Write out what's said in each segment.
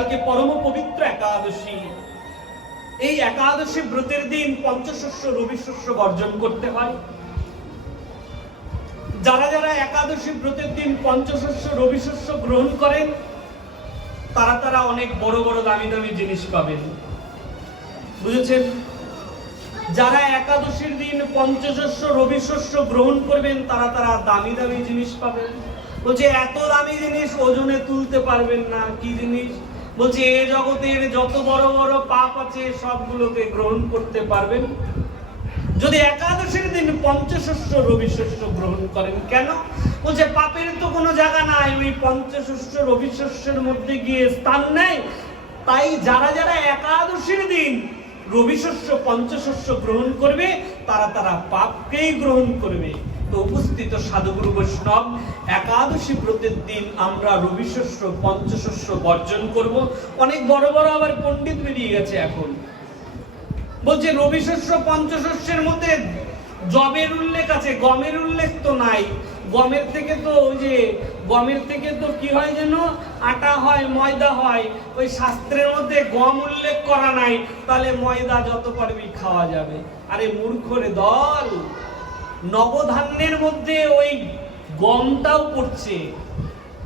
কালকে পরম পবিত্র একাদশী। এই একাদশী ব্রতের দিন পঞ্চশস্য রবি শস্য বর্জন করতে হয়। যারা যারা একাদশী ব্রতের দিন পঞ্চশস্য রবি শস্য গ্রহণ করেন, তারা তারা অনেক বড় বড় দামি দামি জিনিস পাবেন। বুঝেছেন? যারা একাদশীর দিন পঞ্চশস্য রবি শস্য গ্রহণ করবেন, তারা তারা দামি দামি জিনিস পাবেন। বলছে, এত দামি জিনিস ওজনে তুলতে পারবেন না, কি জিনিস? বলছে, এ জগতের যত বড় বড় পাপ আছে, সবগুলোকে গ্রহণ করতে পারবেন। যদি একাদশীর দিন পঞ্চশস্য রবি শস্য গ্রহণ করেন, কেন? বলছে, পাপের তো কোনো জায়গা নাই। ওই পঞ্চশস্য রবি শস্যের মধ্যে গিয়ে স্থান নেই তাই যারা যারা একাদশীর দিন রবি শস্য পঞ্চশস্য গ্রহণ করবে, তারা তারা পাপকেই গ্রহণ করবে। উপস্থিত সাধুগুরু বৈষ্ণব, একাদশী ব্রতের দিন আমরা রবি শস্য পঞ্চশস্য বর্জন করব। অনেক বড় বড় আবার পণ্ডিত বেরিয়ে গেছে এখন। বলছে, রবি শস্য পঞ্চশস্যের মধ্যে জবের উল্লেখ আছে, গমের উল্লেখ তো নাই। গমের থেকে তো ওই যে, গমের থেকে তো কি হয় যেন? আটা হয়, ময়দা হয়। ওই শাস্ত্রের মধ্যে গম উল্লেখ করা নাই। তাহলে ময়দা যত পারবি খাওয়া যাবে। আরে মূর্খরে দল! নবধান্যের মধ্যে ওই গমটাও পড়ছে।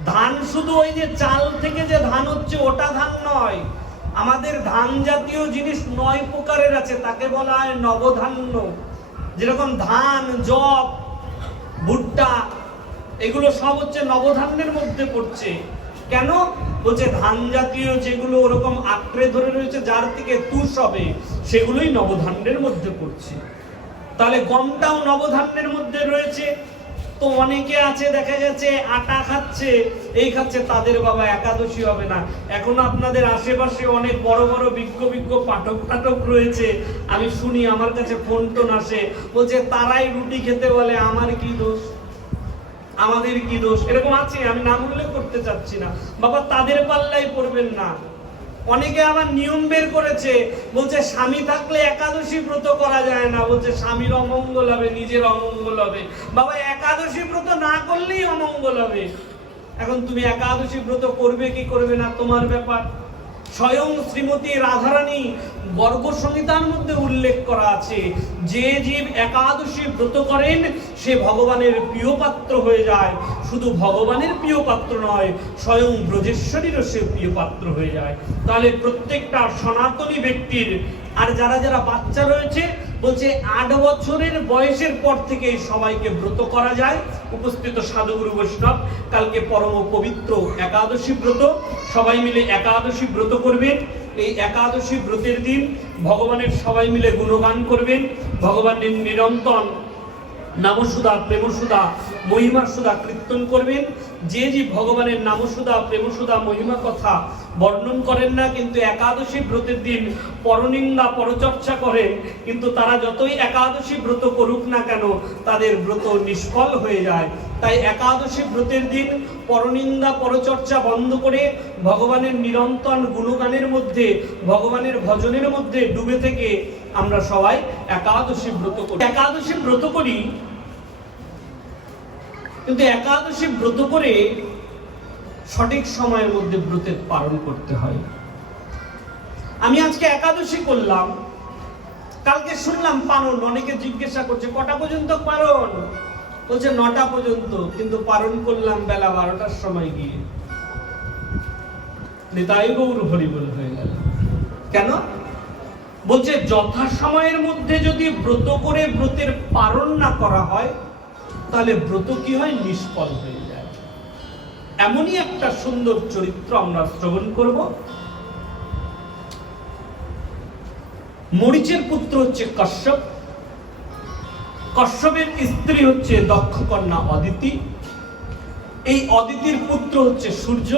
ধান শুধু ওই যে চাল থেকে যে ধান হচ্ছে, ওটা ধান নয়। আমাদের ধান জাতীয় জিনিস নয় প্রকারের আছে, তাকে বলা হয় নবধান্য। যেরকম ধান জব ভুট্টা, এগুলো সব হচ্ছে নবধান্যের মধ্যে পড়ছে। কেন? বলছে ধান জাতীয় যেগুলো ওরকম আঁকড়ে ধরে রয়েছে, যার থেকে তুষ হবে, সেগুলোই নবধান্যের মধ্যে পড়ছে। তাহলে গমটাও নবধান্যের মধ্যে রয়েছে। তো অনেকে আছে, দেখা গেছে, আটা খাচ্ছে, এই খাচ্ছে, তাদের বাবা একাদশী হবে না। এখন আপনাদের আশেপাশে অনেক বড় বড় বিজ্ঞ বিজ্ঞ পাঠক টাটক রয়েছে। আমি শুনি, আমার কাছে ফোন টোন আসে। বলছে, তারাই রুটি খেতে বলে, আমার কি দোষ? আমাদের কি দোষ? এরকম আছে, আমি নাম উল্লেখ করতে চাচ্ছি না। বাবা, তাদের পাল্লাই পড়বেন না। অনেকে আবার নিয়ম বের করেছে, বলছে স্বামী থাকলে একাদশী ব্রত করা যায় না, বলছে স্বামীর অমঙ্গল হবে, নিজের অমঙ্গল হবে। বাবা, একাদশী ব্রত না করলেই অমঙ্গল হবে। এখন তুমি একাদশী ব্রত করবে কি করবে না, তোমার ব্যাপার। স্বয়ং শ্রীমতী রাধারানী বর্গসংহিতার মধ্যে উল্লেখ করা আছে, যে জীব একাদশী ব্রত করেন, সে ভগবানের প্রিয় পাত্র হয়ে যায়। শুধু ভগবানের প্রিয় পাত্র নয়, স্বয়ং ব্রজেশ্বরীরও সে প্রিয় পাত্র হয়ে যায়। তাহলে প্রত্যেকটা সনাতনী ব্যক্তির, আর যারা যারা বাচ্চা রয়েছে বলছে, আট বছরের বয়সের পর থেকে সবাইকে ব্রত করা যায়। উপস্থিত সাধুগুরু বৈষ্ণব, কালকে পরম পবিত্র একাদশী ব্রত। সবাই মিলে একাদশী ব্রত করবেন। এই একাদশী ব্রতের দিন ভগবানের সবাই মিলে গুণগান করবেন। ভগবানের নিরন্তন নামসুদা, প্রেমসুদা মহিমা সুদা কীর্তন করবেন। যে যে ভগবানের নামসুদা প্রেমসুদা মহিমা কথা বর্ণন করেন না, কিন্তু একাদশী ব্রতের দিন পরনিন্দা, পরচর্চা করেন। কিন্তু তারা যতই একাদশী ব্রত করুক না কেন, তাদের ব্রত নিষ্ফল হয়ে যায়। তাই একাদশী ব্রতের দিন পরনিন্দা, পরচর্চা বন্ধ করে ভগবানের নিরন্তন গুণগানের মধ্যে, ভগবানের ভজনের মধ্যে ডুবে থেকে আমরা সবাই একাদশী ব্রত করি। একাদশী ব্রত করি কিন্তু একাদশী ব্রত করে সঠিক সময়ের মধ্যে ব্রতের পালন করতে হয়। আমি আজকে একাদশী করলাম। কালকে শুনলাম পালন অনেকে জিজ্ঞাসা করছে, কটা পর্যন্ত পালন বলছে, নটা পর্যন্ত, কিন্তু পালন করলাম বেলা বারোটার সময় গিয়ে। নিতাই গৌর হরিবল হয়ে গেল। কেন? বলছে যথা সময়ের মধ্যে যদি ব্রত করে ব্রতের পালন না করা হয় তাহলে ব্রত কি হয়? নিষ্ফল হয়ে যায়। এমনই একটা সুন্দর চরিত্র আমরা শ্রবণ করব। মরিচের পুত্র হচ্ছে কশ্যপ। কশ্যপের স্ত্রী হচ্ছে দক্ষ কন্যা অদিতি। এই অদিতির পুত্র হচ্ছে সূর্য।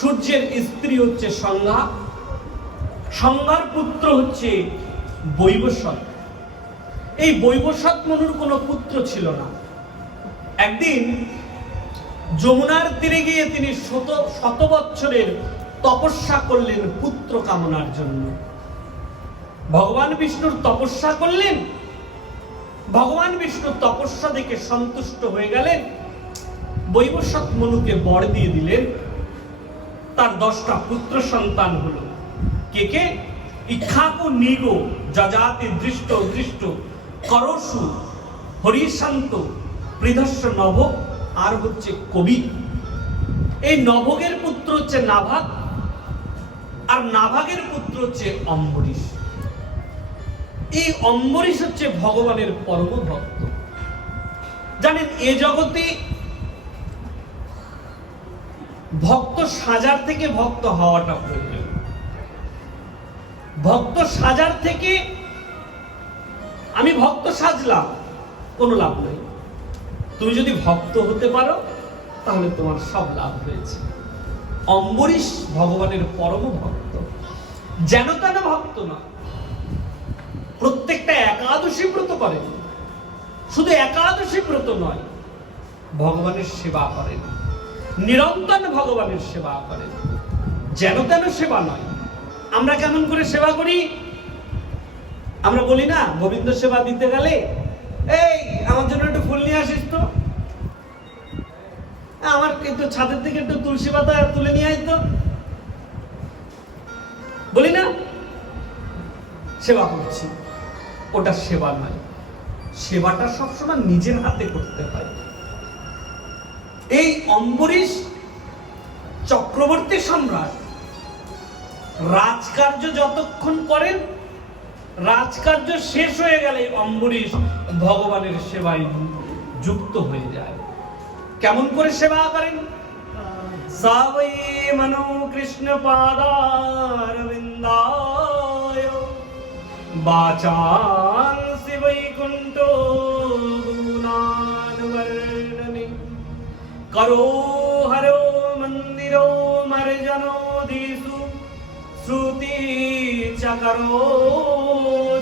সূর্যের স্ত্রী হচ্ছে সংজ্ঞা। সংজ্ঞার পুত্র হচ্ছে বৈবস্বত এই বৈবস্বত মনুর কোনো পুত্র ছিল না। একদিন যমুনার তীরে গিয়ে তিনি শত শত বৎসরের তপস্যা করলেন পুত্র কামনার জন্য। ভগবান বিষ্ণুর তপস্যা করলেন, ভগবান বিষ্ণু তপস্যা দেখে সন্তুষ্ট হয়ে গেলেন বৈবস্বত মনুকে বর দিয়ে দিলেন। তার দশটা পুত্র সন্তান হলো। কে কে? ইক্ষাকু নিগো, যজাতি দৃষ্ট দৃষ্ট। করসু হরিশান্ত পৃধস্য নভ আর হচ্ছে কবি। এই নভকের পুত্র হচ্ছে নাভাগ, আর নাভাগের পুত্র হচ্ছে অম্বরীশ। এই অম্বরীশ হচ্ছে ভগবানের পরম ভক্ত জানেন, এ জগতে ভক্ত সাজার থেকে ভক্ত হওয়াটা প্রয়োজন। ভক্ত সাজার থেকে আমি ভক্ত সাজলাম, কোনো লাভ নেই। তুমি যদি ভক্ত হতে পারো, তাহলে তোমার সব লাভ হয়েছে। অম্বরীশ ভগবানের পরম ভক্ত। যেন তেন ভক্ত না। প্রত্যেকটা একাদশী ব্রত করেন শুধু একাদশী ব্রত নয়, ভগবানের সেবা করেন নিরন্তর ভগবানের সেবা করেন যেন তেন সেবা নয়। আমরা কেমন করে সেবা করি? আমরা বলি না, গোবিন্দ সেবা দিতে গেলে, এই, আমার জন্য একটু ফুল নিয়ে আসিস তো। আমার একটু ছাদের থেকে একটু তুলসী পাতা তুলে নিয়ে আসতো বলি না, সেবা করছি। ওটা সেবা নয়, সেবাটা সবসময় নিজের হাতে করতে হয়। এই অম্বরীশ চক্রবর্তী সম্রাট রাজকার্য যতক্ষণ করেন রাজকার্য শেষ হয়ে গেলে অম্বরীশ ভগবানের সেবায় যুক্ত হয়ে যায়। কেমন করে সেবা করেন? মনো কৃষ্ণ পাদারবিন্দায়। বাচাং শিবৈকুণ্ঠ গুণানুবর্ণনে করো শ্রুতি চকরো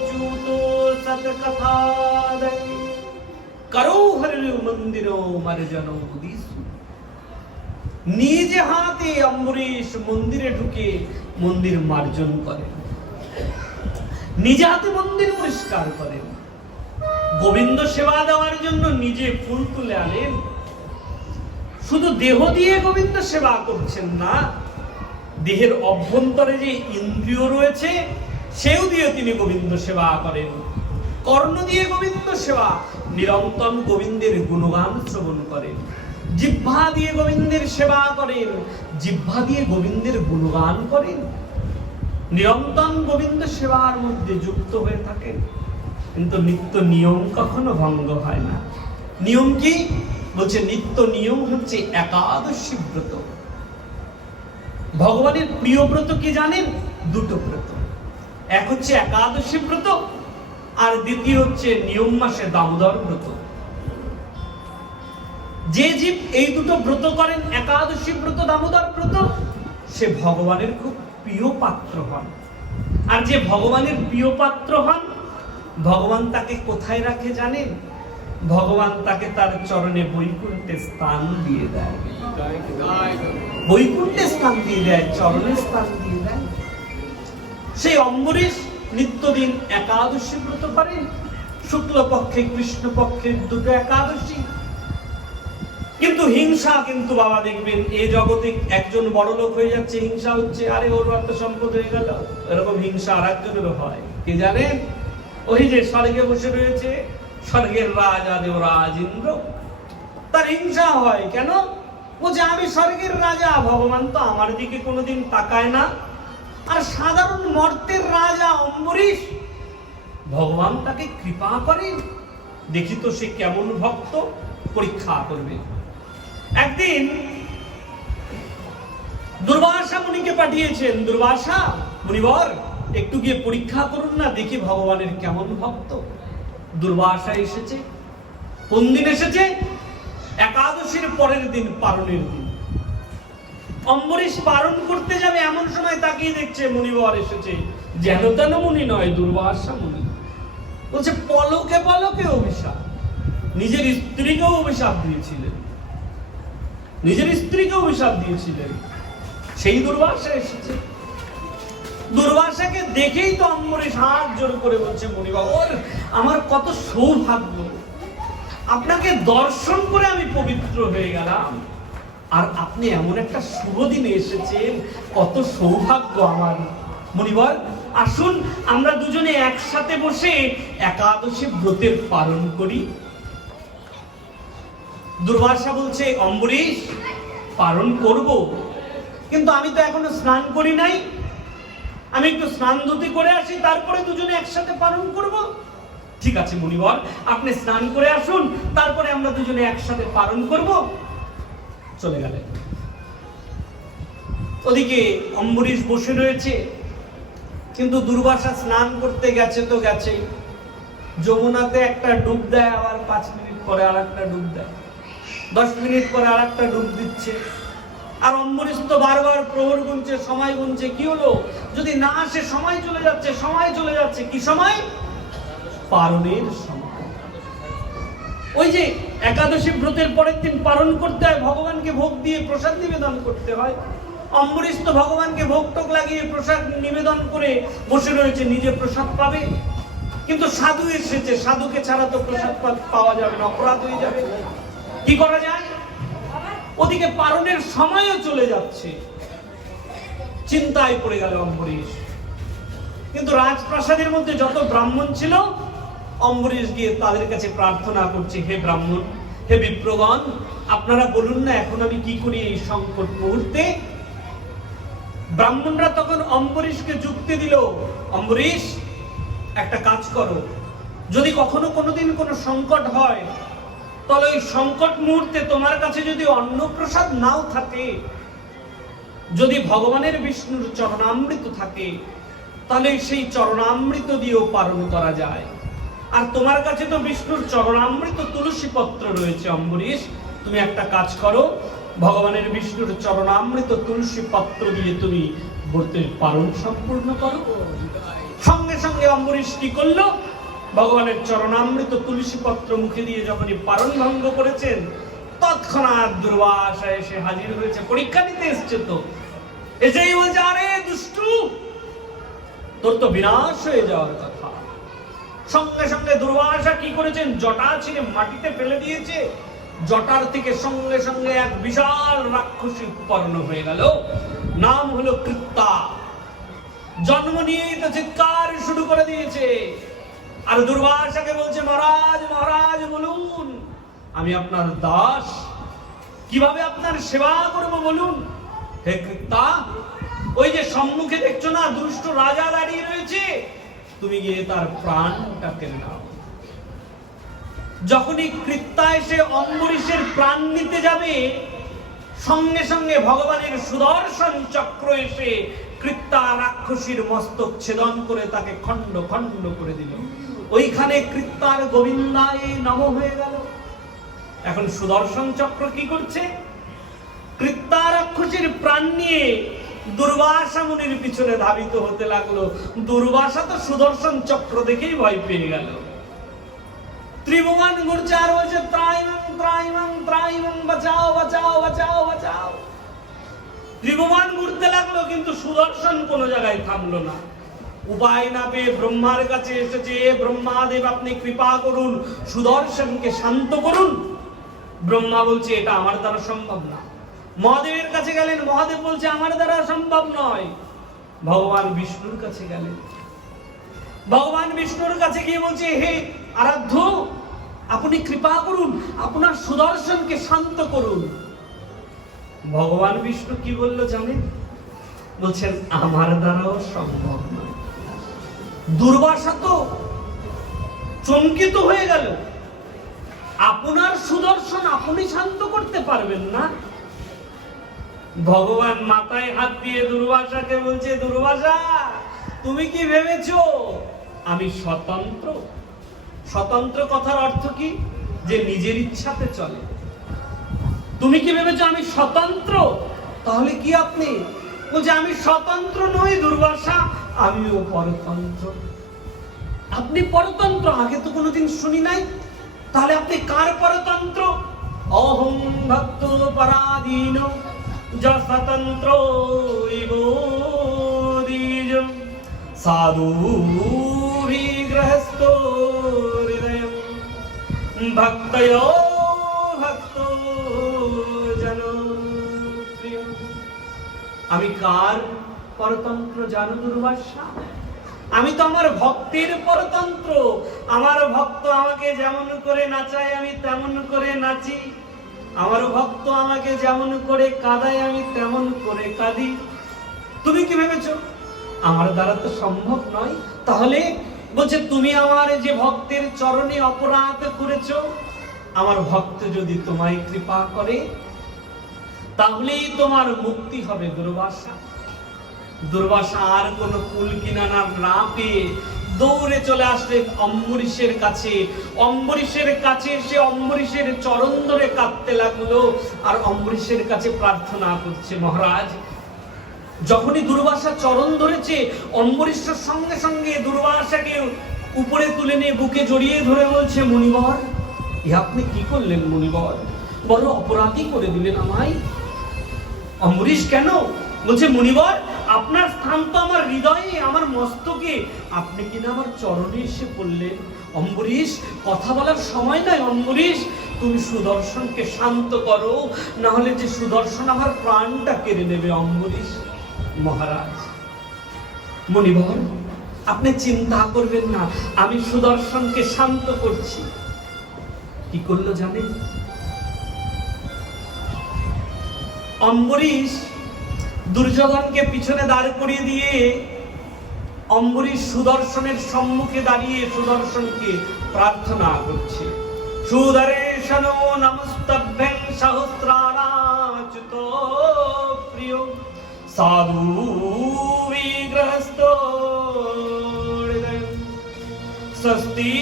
চূতো সৎকথাদয় করো হরো মন্দিরো মর্জনো নিজ হাতে অম্বরীশ মন্দিরে ঢুকে মন্দির মার্জন করেন নিজে হাতে মন্দির পরিষ্কার করেন গোবিন্দ সেবা দেওয়ার জন্য নিজে ফুল তুলে আনেন শুধু দেহ দিয়ে গোবিন্দ সেবা করছেন না দেহের অভ্যন্তরে যে ইন্দ্রিয় রয়েছে, সেও দিয়ে তিনি গোবিন্দ সেবা করেন। কর্ণ দিয়ে গোবিন্দ সেবা, নিরন্তর গোবিন্দের গুণগান শ্রবণ করেন। জিহ্বা দিয়ে গোবিন্দের সেবা করেন, জিহ্বা দিয়ে গোবিন্দের গুণগান করেন। নিরন্তর গোবিন্দ সেবার মধ্যে যুক্ত হয়ে থাকেন। কিন্তু নিত্য নিয়ম কখনো ভঙ্গ হয় না। নিয়ম কি? বলছে, নিত্য নিয়ম হচ্ছে একাদশী ব্রত। ভগবানের প্রিয় ব্রত কি জানেন? দুটো ব্রত। এক হচ্ছে একাদশী ব্রত, আর দ্বিতীয় হচ্ছে নিয়ম মাসে দামোদর ব্রত। যে জীব এই দুটো ব্রত করেন, একাদশী ব্রত, দামোদর ব্রত, সে ভগবানের খুব প্রিয় পাত্র হন। আর যে ভগবানের প্রিয় পাত্র হন, ভগবান তাকে কোথায় রাখে জানেন? ভগবান তাকে তার চরণে বৈকুণ্ঠে স্থান দিয়ে দেয়। বৈকুণ্ঠে স্থান দিয়ে দেয়, চরণে স্থান দিয়ে দেয়। সেই অম্বরীশ নিত্যদিন একাদশী ব্রত করেন শুক্লপক্ষে কৃষ্ণপক্ষের দুটো একাদশী। কিন্তু হিংসা কিন্তু বাবা দেখবেন, এ জগতে একজন বড় লোক হয়ে যাচ্ছে, হিংসা হচ্ছে, আরে ওর অর্থ সম্পদ হয়ে গেল। এরকম হিংসা আর একজনেরও হয়। কি জানেন? ওই যে স্বর্গে বসে রয়েছে স্বর্গের রাজা দেবরাজ ইন্দ্র। তার হিংসা হয় কেন? ও যে আমি স্বর্গের রাজা, ভগবান তো আমার দিকে কোনোদিন তাকায় না। আর সাধারণ মর্তের রাজা অম্বরীশ, ভগবান তাকে কৃপা করে। দেখি তো সে কেমন ভক্ত, পরীক্ষা করবে। একদিন দুর্বাসা মুনিকে পাঠিয়েছেন। দুর্বাসা, মুনিবর, একটু গিয়ে পরীক্ষা করুন না, দেখি ভগবানের কেমন ভক্ত। দুর্বাসা এসেছে, কোন দিন এসেছে? একাদশীর পরের দিন পালনের দিন। অম্বরীশ পালন করতে যাবে, এমন সময় তাকিয়ে দেখছে মুনিবর এসেছে। যেন তেন মুনি নয়, দুর্বাসা মুনি। বলছে, পলকে পলকে অভিশাপ। নিজের স্ত্রীকেও অভিশাপ দিয়েছিলেন। নিজের স্ত্রীকে অভিশাপ দিয়েছিলেন। সেই দুর্বাসা এসেছে। দুর্বাসাকে দেখেই তো অম্বরীশ হাত জোর করে বলছে মণিবাবর আমার কত সৌভাগ্য। আপনাকে দর্শন করে আমি পবিত্র হয়ে গেলাম। আর আপনি এমন একটা শুভ দিনে এসেছেন, কত সৌভাগ্য আমার। মনিবর, আসুন, আমরা দুজনে একসাথে বসে একাদশী ব্রতের পালন করি। দুর্বাসা বলছে, অম্বরীশ, পালন করব। কিন্তু আমি তো এখনও স্নান করি নাই। আমি একটু স্নান ধুতি করে আসি, তারপরে দুজনে একসাথে পালন করব। ঠিক আছে, মুনিবর, আপনি স্নান করে আসুন, তারপরে আমরা দুজনে একসাথে পালন করব। চলে গেলেন। ওদিকে অম্বরীশ বসে রয়েছে, কিন্তু দুর্বাসা স্নান করতে গেছে তো গেছেই। যমুনাতে একটা ডুব দেয়, আবার পাঁচ মিনিট পরে আর একটা ডুব দেয়। দশ মিনিট পরে আর একটা ডুব দিচ্ছে। আর অম্বরীশ তো বারবার প্রহর গুনছে, সময় গুনছে, কি হলো? যদি না আসে, সময় চলে যাচ্ছে, সময় চলে যাচ্ছে, কি সময়? পারণের সময়। ওই যে একাদশী ব্রতের পরের দিন পালন করতে হয়, ভগবানকে ভোগ দিয়ে প্রসাদ নিবেদন করতে হয়। অম্বরীশ তো ভগবানকে ভোগ টোক লাগিয়ে প্রসাদ নিবেদন করে বসে রয়েছে, নিজে প্রসাদ পাবে। কিন্তু সাধু এসেছে, সাধুকে ছাড়া তো প্রসাদ পাওয়া যাবে না, অপরাধ হয়ে যাবে। কি করা যায়? ওদিকে পালনের সময়ও চলে যাচ্ছে। চিন্তায় পড়ে গেল অম্বরীশ। কিন্তু রাজপ্রাসাদের মধ্যে যত ব্রাহ্মণ ছিল, অম্বরীশ গিয়ে তাদের কাছে প্রার্থনা করছে, হে ব্রাহ্মণ, হে বিপ্রগণ আপনারা বলুন না, এখন আমি কি করি এই সংকট মুহূর্তে? ব্রাহ্মণরা তখন অম্বরীশকে যুক্তি দিল, অম্বরীশ, একটা কাজ করো। যদি কখনো কোনোদিন কোনো সংকট হয় তাহলে ওই সংকট মুহূর্তে তোমার কাছে যদি অন্নপ্রসাদ নাও থাকে, যদি ভগবানের বিষ্ণুর চরণামৃত থাকে, তাহলে সেই চরণামৃত দিয়েও পালন করা যায়। আর তোমার কাছে তো বিষ্ণুর চরণামৃত তুলসী পত্র রয়েছে, অম্বরীশ। তুমি একটা কাজ করো, ভগবানের বিষ্ণুর চরণামৃত তুলসী পত্র দিয়ে তুমি ব্রতের পালন সম্পূর্ণ করো। সঙ্গে সঙ্গে অম্বরীশ কি করল? ভগবানের চরণামৃত তুলসী পত্র মুখে দিয়ে যখনই পারণ ভঙ্গ করেছেন, তৎক্ষণাৎ দুর্বাসা এসে হাজির হয়েছে। পরীক্ষা নিতে এসছে তো। এসেই বলছে, আরে দুষ্টু, তোর তো বিনাশ হয়ে যাওয়ার কথা। সঙ্গে সঙ্গে দুর্বাসা কি করেছেন? জটা ছিঁড়ে মাটিতে ফেলে দিয়েছে। জটার থেকে সঙ্গে সঙ্গে এক বিশাল রাক্ষসী উৎপন্ন হয়ে গেল। নাম হলো কৃত্তা জন্ম নিয়েই তো চিৎকার শুরু করে দিয়েছে। আর দুর্বাসাকে বলছে, মহারাজ মহারাজ, বলুন, আমি আপনার দাস। কীভাবে আপনার সেবা করব বলুন? হে কৃত্তা ওই যে সম্মুখে দেখছ না, দুষ্ট রাজা দাঁড়িয়ে রয়েছে। তুমি গিয়ে তার প্রাণটা কেড়ে নাও। যখনই কৃত্তা এসে অম্বরীশের প্রাণ নিতে যাবে, সঙ্গে সঙ্গে ভগবানের সুদর্শন চক্র এসে কৃত্তা রাক্ষসীর মস্তক ছেদন করে তাকে খণ্ড খণ্ড করে দিল। ওইখানে কৃত্তার গোবিন্দায় নম হয়ে গেল। এখন সুদর্শন চক্র কি করছে? কৃত্তা রাক্ষসীর প্রাণ নিয়ে দুর্বাসা মুনির পিছনে ধাবিত হতে লাগল। দুর্বাসা তো সুদর্শন চক্র দেখেই ভয় পেয়ে গেল। ত্রিভুবন আর বলছে ত্রাইমং ত্রাইমং ত্রাইমং, বাঁচাও বাঁচাও বাঁচাও বাঁচাও। ত্রিভুবন ঘুরতে লাগল, কিন্তু সুদর্শন কোনো জায়গায় থামলো না। উপায় না পেয়ে ব্রহ্মার কাছে এসেছে। "এ ব্রহ্মাদেব, আপনি কৃপা করুন, সুদর্শনকে শান্ত করুন। ব্রহ্মা বলছে, এটা আমার দ্বারা সম্ভব না। মহাদেবের কাছে গেলেন। মহাদেব বলছে, আমার দ্বারা সম্ভব নয়। ভগবান বিষ্ণুর কাছে গেলেন। ভগবান বিষ্ণুর কাছে গিয়ে বলছে, হে আরাধ্য, আপনি কৃপা করুন, আপনার সুদর্শনকে শান্ত করুন। ভগবান বিষ্ণু কি বলল জানেন? বলছেন, আমার দ্বারাও সম্ভব নয় দুর্বাসা তো চমকিত হয়ে গেল। আপনার সুদর্শন আপনি শান্ত করতে পারবেন না। ভগবান মাথায় হাত দিয়ে দুর্বাসাকে বলছে, দুর্বাসা, তুমি কি ভেবেছো? আমি স্বতন্ত্র। স্বতন্ত্র কথার অর্থ কি? যে নিজের ইচ্ছাতে চলে। তুমি কি ভেবেছ আমি স্বতন্ত্র? তাহলে কি আপনি? বলছে, আমি স্বতন্ত্র নই দুর্বাসা। আমিও পরতন্ত্র। আপনি পরতন্ত্র, আগে তো কোনোদিন শুনি নাই। তাহলে আপনি কার পরতন্ত্র? অহং ভক্ত পরাধীন যতন্ত্র সাধু বিগ্রহস্থ হৃদয় ভক্তയോ ভক্তো জন আমি কার? পরতন্ত্র জানো দুর্বাসা। আমি তো আমার ভক্তের পরতন্ত্র। আমার ভক্ত আমাকে যেমন করে নাচায়, আমি তেমন করে নাচি। আমার ভক্ত আমাকে যেমন করে কাঁদায়, আমি তেমন করে কাঁদি। তুমি কি ভেবেছো? আমার দ্বারা তো সম্ভব নয়। তাহলে বলছে, তুমি আমার যে ভক্তের চরণে অপরাধ করেছ, আমার ভক্ত যদি তোমায় কৃপা করে, তাহলেই তোমার মুক্তি হবে দুর্বাসা। দুর্বাসা আর কোন কুল কিনানা না পেয়ে দৌড়ে চলে আসলে অম্বরীশের কাছে। অম্বরীশের কাছে এসে অম্বরীশের চরণ ধরে কাঁদতে লাগল আর অম্বরীশের কাছে প্রার্থনা করছে মহারাজ। যখনই দুর্বাসা চরণ ধরেছে অম্বরীশ্বর সঙ্গে সঙ্গে দুর্বাসাকে উপরে তুলে নিয়ে বুকে জড়িয়ে ধরে বলছে, মুনিবর, এ আপনি কি করলেন মুনিবর? বড় অপরাধী করে দিলেন আমায়। অম্বরীশ কেন বলছে, মুনিবর, আপনার স্থান তো আমার হৃদয়ে, আমার মস্তকে। আপনি কিনা আমার চরণে এসে পড়লেন অম্বরীশ, কথা বলার সময় নয় অম্বরীশ। তুমি সুদর্শনকে শান্ত করো, না হলে যে সুদর্শন আমার প্রাণটা কেড়ে নেবে, অম্বরীশ। মহারাজ মণিবর আপনি চিন্তা করবেন না, আমি সুদর্শনকে শান্ত করছি। কি করল জানেন? অম্বরীশ দুর্যোধনকে পিছনে দাঁড় করিয়ে দিয়ে অম্বরীশ সুদর্শনের সম্মুখে দাঁড়িয়ে সুদর্শনকে প্রার্থনা করছে। সুদর্শন নমস্তভ্যং সহস্রারাচ্যুত প্রিয় সাধু বিগ্রহস্থ স্বস্তি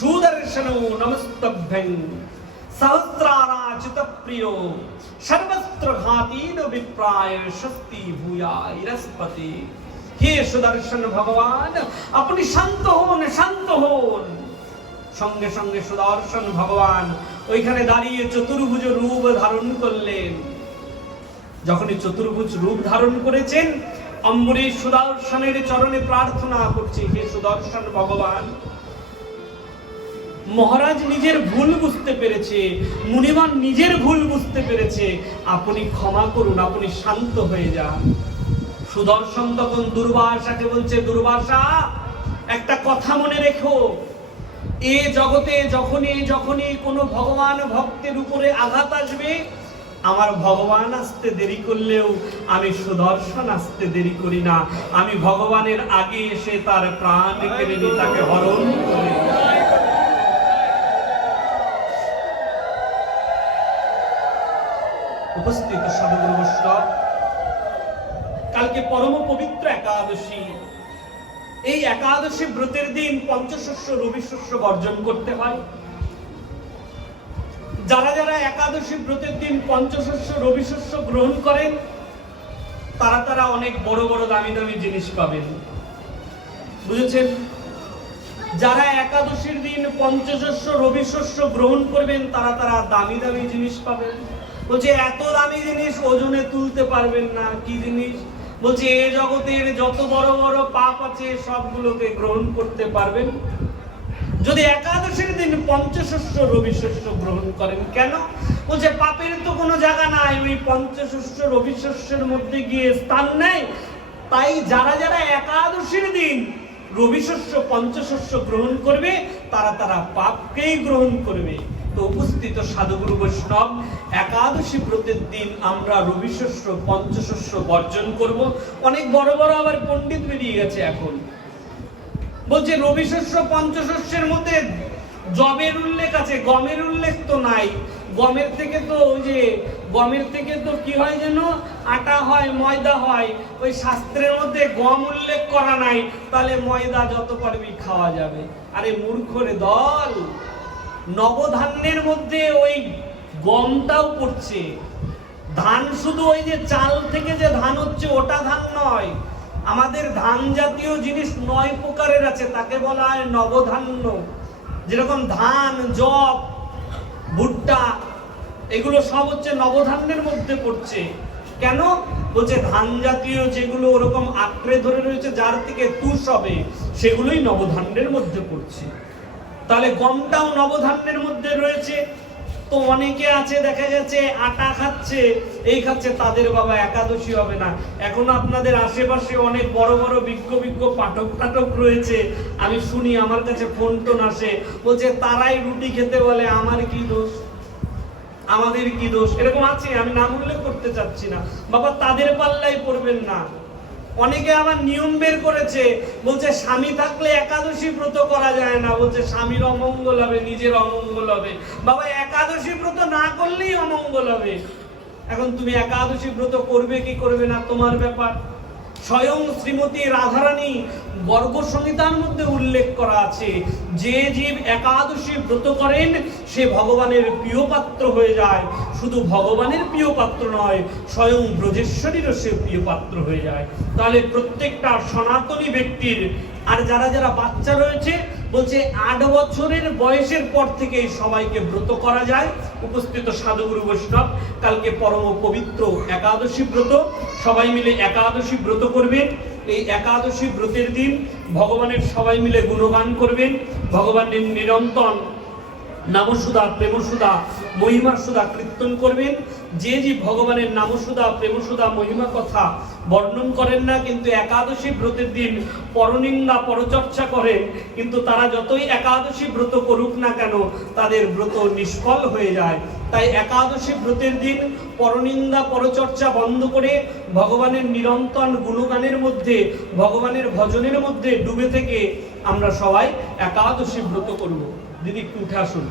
সুদর্শন নমস্তভ্যং সহস্রারাচিত প্রিয় সর্বস্ত্র ঘাতীন বিপ্রায় স্বস্তি ভূয়াইরস্পতে হে সুদর্শন ভগবান আপনি শান্ত হন শান্ত হন সঙ্গে সঙ্গে সুদর্শন ভগবান ওইখানে দাঁড়িয়ে চতুর্ভুজ রূপ ধারণ করলেন যখনই চতুর্ভুজ রূপ ধারণ করেছেন, অম্বরীশ সুদর্শনের চরণে প্রার্থনা করছে, হে সুদর্শন ভগবান। মহারাজ নিজের ভুল বুঝতে পেরেছে, মুনিমান নিজের ভুল বুঝতে পেরেছে। আপনি ক্ষমা করুন, আপনি শান্ত হয়ে যান। সুদর্শন তখন দুর্বাসাকে বলছে, দুর্বাসা, একটা কথা মনে রেখো। এ জগতে যখনই যখনই কোনো ভগবান ভক্তের উপরে আঘাত আসবে, আমার ভগবান আসতে দেরি করলেও আমি সুদর্শন আসতে দেরি করি না। আমি ভগবানের আগে এসে তার প্রাণ কেড়ে নিই তাকে হরণ করে। উপস্থিত সাধুগুরু বৈষ্ণব। কালকে পরম পবিত্র একাদশী। এই একাদশী ব্রতের দিন পঞ্চশস্য রবি শস্য বর্জন করতে হয়। যারা যারা একাদশী ব্রতের দিন পঞ্চশস্য রবি শস্য গ্রহণ করেন, তারা তারা অনেক বড় বড় দামি দামি জিনিস পাবেন। বুঝেছেন? যারা একাদশীর দিন পঞ্চশস্য রবি শস্য গ্রহণ করবেন, তারা তারা দামি দামি জিনিস পাবেন। বলছে, এত দামি জিনিস ওজনে তুলতে পারবেন না, কি জিনিস? বলছে, এ জগতের যত বড় বড় পাপ আছে, সবগুলোকে গ্রহণ করতে পারবেন। যদি একাদশীর দিন পঞ্চশস্য রবি শস্য গ্রহণ করেন, কেন? বলছে, পাপের তো কোনো জায়গা নাই, ওই পঞ্চশস্য রবি শস্যের মধ্যে গিয়ে স্থান নেই। তাই যারা যারা একাদশীর দিন রবি শস্য, পঞ্চশস্য গ্রহণ করবে, তারা তারা পাপকেই গ্রহণ করবে। তো উপস্থিত সাধুগুরু বৈষ্ণব, একাদশী ব্রতের দিন আমরা পঞ্চশস্য বর্জন করব। অনেক বড় বড় আবার পণ্ডিত বেরিয়ে গেছে এখন। বলছে পঞ্চশস্যের মধ্যে জবের উল্লেখ আছে, গমের উল্লেখ তো নাই। গমের থেকে তো ওই যে, গমের থেকে তো কি হয় যেন? আটা হয়, ময়দা হয়। ওই শাস্ত্রের মধ্যে গম উল্লেখ করা নাই। তাহলে ময়দা যত পারবি খাওয়া যাবে। আরে মূর্খরে দল! নবধান্যের মধ্যে ওই গমটাও পড়ছে। ধান শুধু ওই যে চাল থেকে যে ধান হচ্ছে, ওটা ধান নয়, আমাদের ধান জাতীয় জিনিস নয় প্রকারের আছে, তাকে বলা হয় নবধান্য। যেরকম ধান জব ভুট্টা, এগুলো সব হচ্ছে নবধান্যের মধ্যে পড়ছে। কেন? বলছে ধান জাতীয় যেগুলো ওরকম আঁকড়ে ধরে রয়েছে, যার থেকে তুষ হবে, সেগুলোই নবধান্যের মধ্যে পড়ছে। তাহলে গমটাও নবধান্যের মধ্যে রয়েছে। তো অনেকে আছে, দেখা গেছে আটা খাচ্ছে, এই খাচ্ছে, তাদের বাবা একাদশী হবে না। এখন আপনাদের আশেপাশে অনেক বড় বড় বিজ্ঞ বিজ্ঞ পাঠক টাটক রয়েছে। আমি শুনি, আমার কাছে ফোন টোন আসে। বলছে, তারাই রুটি খেতে বলে, আমার কি দোষ? আমাদের কি দোষ? এরকম আছে, আমি নাম উল্লেখ করতে চাচ্ছি না। বাবা, তাদের পাল্লাই পড়বেন না। অনেকে আবার নিয়ম বের করেছে, বলছে স্বামী থাকলে একাদশী ব্রত করা যায় না, বলছে স্বামীর অমঙ্গল হবে, নিজের অমঙ্গল হবে। বাবা, একাদশী ব্রত না করলেই অমঙ্গল হবে। এখন তুমি একাদশী ব্রত করবে কি করবে না, তোমার ব্যাপার। স্বয়ং শ্রীমতী রাধারানী বর্গ সংহিতার মধ্যে উল্লেখ করা আছে, যে জীব একাদশী ব্রত করেন, সে ভগবানের প্রিয় পাত্র হয়ে যায়। শুধু ভগবানের প্রিয় পাত্র নয়, স্বয়ং ব্রজেশ্বরীরও সে প্রিয় পাত্র হয়ে যায়। তাহলে প্রত্যেকটা সনাতনী ব্যক্তির, আর যারা যারা বাচ্চা রয়েছে বলছে, আট বছরের বয়সের পর থেকে সবাইকে ব্রত করা যায়। উপস্থিত সাধুগুরু বৈষ্ণব, কালকে পরম পবিত্র একাদশী ব্রত। সবাই মিলে একাদশী ব্রত করবেন। এই একাদশী ব্রতের দিন ভগবানের সবাই মিলে গুণগান করবেন। ভগবানের নিরন্তন নামসুদা, প্রেমসুদা মহিমা সুদা কীর্তন করবেন। যে যে ভগবানের নামসুদা, প্রেমসুদা, মহিমা কথা বর্ণন করেন না, কিন্তু একাদশী ব্রতের দিন পরনিন্দা, পরচর্চা করেন। কিন্তু তারা যতই একাদশী ব্রত করুক না কেন, তাদের ব্রত নিষ্ফল হয়ে যায়। তাই একাদশী ব্রতের দিন পরনিন্দা, পরচর্চা বন্ধ করে ভগবানের নিরন্তন গুণগানের মধ্যে, ভগবানের ভজনের মধ্যে ডুবে থেকে আমরা সবাই একাদশী ব্রত করব। দিদি, একটু উঠে আসুন।